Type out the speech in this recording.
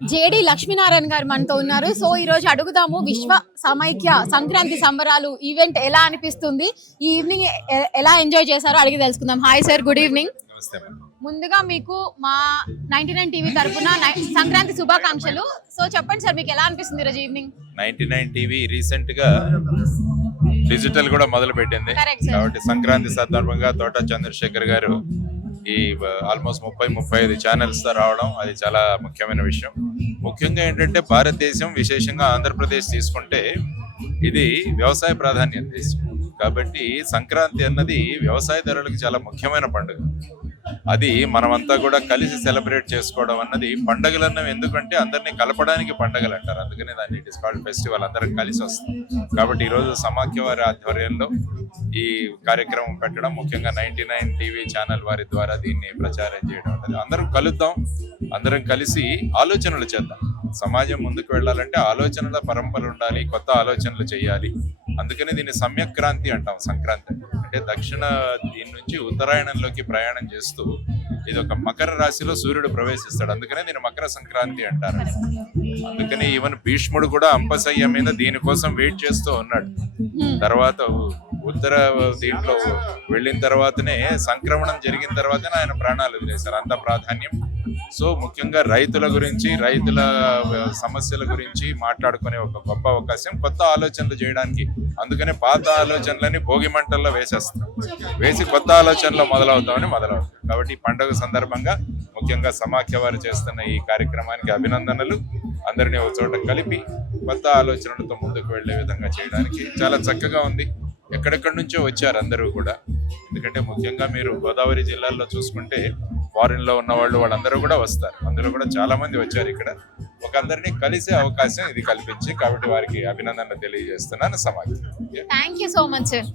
JD Lakshminarayana గారు మనతో ఉన్నారు. సో ఈ రోజు అడుగుదాము విశ్వ సమైక్య సంక్రాంతి సంబరాలు ఈవెంట్ ఎలా అనిపిస్తుంది, ఈ ఈవినింగ్ ఎలా ఎంజాయ్ చేశారో అడిగి తెలుసుకుందాం. Hi sir, good evening. ముందుగా మీకు మా 99 టీవీ తరఫున సంక్రాంతి శుభాకాంక్షలు. సో చెప్పండి సార్, మీకు ఎలా అనిపిస్తుంది ఈరోజు ఈవినింగ్? 99 టీవీ రీసెంట్ గా డిజిటల్ కూడా మొదలు పెట్టింది కాబట్టి సంక్రాంతి సందర్భంగా తోట చంద్రశేఖర్ గారు ఈ ఆల్మోస్ట్ 30-35 ఛానల్స్ తో రావడం అది చాలా ముఖ్యమైన విషయం. ముఖ్యంగా ఏంటంటే భారతదేశం, విశేషంగా ఆంధ్రప్రదేశ్ తీసుకుంటే ఇది వ్యవసాయ ప్రాధాన్యత దేశం కాబట్టి సంక్రాంతి అన్నది వ్యవసాయదారులకు చాలా ముఖ్యమైన పండుగ. అది మనమంతా కూడా కలిసి సెలబ్రేట్ చేసుకోవడం అన్నది పండుగలు అన్నవి. ఎందుకంటే అందరినీ కలపడానికి పండుగలు అంటారు, అందుకనే దాన్ని ఇట్ ఇస్ కాల్డ్ ఫెస్టివల్. అందరం కలిసి వస్తాం కాబట్టి ఈరోజు సమాఖ్య వారి ఆధ్వర్యంలో ఈ కార్యక్రమం పెట్టడం, ముఖ్యంగా 99 టీవీ ఛానల్ వారి ద్వారా దీన్ని ప్రచారం చేయడం అనేది. అందరం కలుద్దాం, అందరం కలిసి ఆలోచనలు చేద్దాం. సమాజం ముందుకు వెళ్ళాలంటే ఆలోచనల పరంపర ఉండాలి, కొత్త ఆలోచనలు చేయాలి. అందుకని దీన్ని సమ్యక్రాంతి అంటాం. సంక్రాంతి అంటే దక్షిణ దీని నుంచి ఉత్తరాయణంలోకి ప్రయాణం చేస్తూ ఇది ఒక మకర రాశిలో సూర్యుడు ప్రవేశిస్తాడు, అందుకనే దీన్ని మకర సంక్రాంతి అంటారు. అందుకని ఈవెన్ భీష్ముడు కూడా అంపశయ్య మీద దీనికోసం వెయిట్ చేస్తూ ఉన్నాడు. తర్వాత ఉత్తర దీంట్లో వెళ్ళిన తర్వాతనే సంక్రమణం జరిగిన తర్వాతనే ఆయన ప్రాణాలు వదిలేశారు, అంత ప్రాధాన్యం. సో ముఖ్యంగా రైతుల గురించి, రైతుల సమస్యల గురించి మాట్లాడుకునే ఒక గొప్ప అవకాశం, కొత్త ఆలోచనలు చేయడానికి. అందుకనే పాత ఆలోచనలని భోగి మంటల్లో వేసి కొత్త ఆలోచనలో మొదలవుతాం. కాబట్టి ఈ పండుగ సందర్భంగా ముఖ్యంగా సమాఖ్య వారు చేస్తున్న ఈ కార్యక్రమానికి అభినందనలు. అందరినీ ఒక చోట కలిపి కొత్త ఆలోచనలతో ముందుకు వెళ్లే విధంగా చేయడానికి చాలా చక్కగా ఉంది. ఎక్కడెక్కడి నుంచో వచ్చారు అందరూ కూడా. ఎందుకంటే ముఖ్యంగా మీరు గోదావరి జిల్లాల్లో చూసుకుంటే ఫారిన్ లో ఉన్న వాళ్ళందరూ కూడా వస్తారు. అందులో కూడా చాలా మంది వచ్చారు. ఇక్కడ ఒక అందరినీ కలిసే అవకాశం ఇది కల్పించి, కాబట్టి వారికి అభినందనలు తెలియజేస్తున్నాను సమాఖ్య. Thank you so much sir.